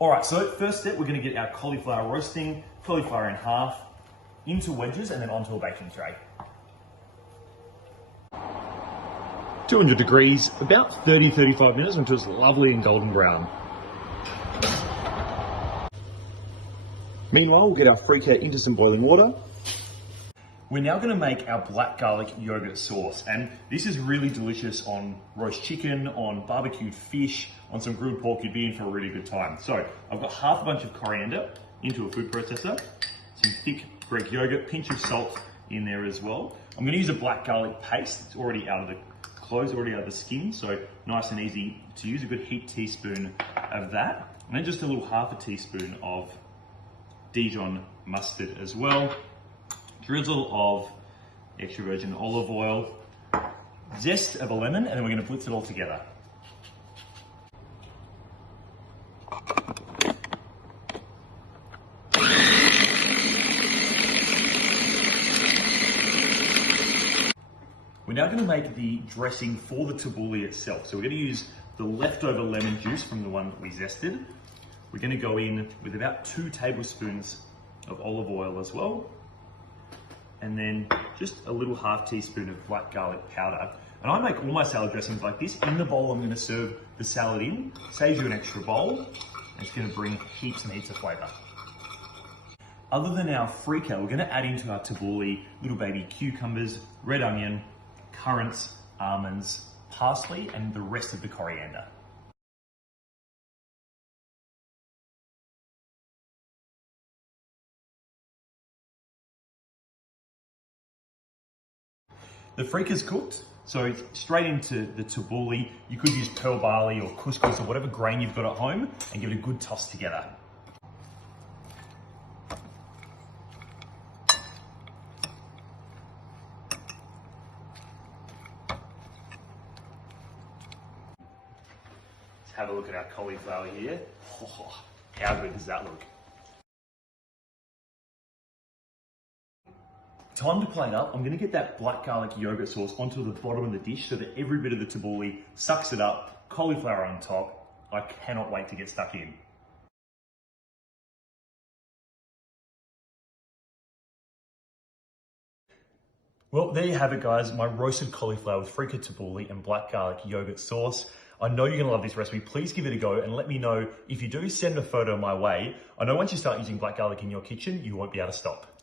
All right, so first step, we're gonna get our cauliflower roasting, cauliflower in half, into wedges and then onto a baking tray. 200 degrees, about 30-35 minutes until it's lovely and golden brown. Meanwhile, we'll get our freaker into some boiling water. We're now going to make our black garlic yogurt sauce, and this is really delicious on roast chicken, on barbecued fish, on some grilled pork. You'd be in for a really good time. So I've got half a bunch of coriander into a food processor, some thick Greek yogurt, pinch of salt in there as well. I'm going to use a black garlic paste. It's already out of the clothes, already out of the skin, so nice and easy to use. A good heaped teaspoon of that, and then just a little half a teaspoon of Dijon mustard as well. Drizzle of extra virgin olive oil, zest of a lemon, and then we're going to blitz it all together. We're now going to make the dressing for the tabbouleh itself. So we're going to use the leftover lemon juice from the one that we zested. We're going to go in with about 2 tablespoons of olive oil as well. And then just a little half teaspoon of black garlic powder. And I make all my salad dressings like this. In the bowl I'm going to serve the salad in, saves you an extra bowl, and it's going to bring heaps and heaps of flavour. Other than our freaker, we're going to add into our tabbouleh little baby cucumbers, red onion, currants, almonds, parsley, and the rest of the coriander. The freaker's cooked, so straight into the tabbouleh. You could use pearl barley or couscous or whatever grain you've got at home and give it a good toss together. Let's have a look at our cauliflower here. Oh, how good does that look? Time to plate up. I'm going to get that black garlic yogurt sauce onto the bottom of the dish so that every bit of the tabbouleh sucks it up, cauliflower on top. I cannot wait to get stuck in. Well, there you have it, guys. My roasted cauliflower with freaker tabbouleh and black garlic yogurt sauce. I know you're going to love this recipe. Please give it a go and let me know if you do. Send a photo my way. I know once you start using black garlic in your kitchen, you won't be able to stop.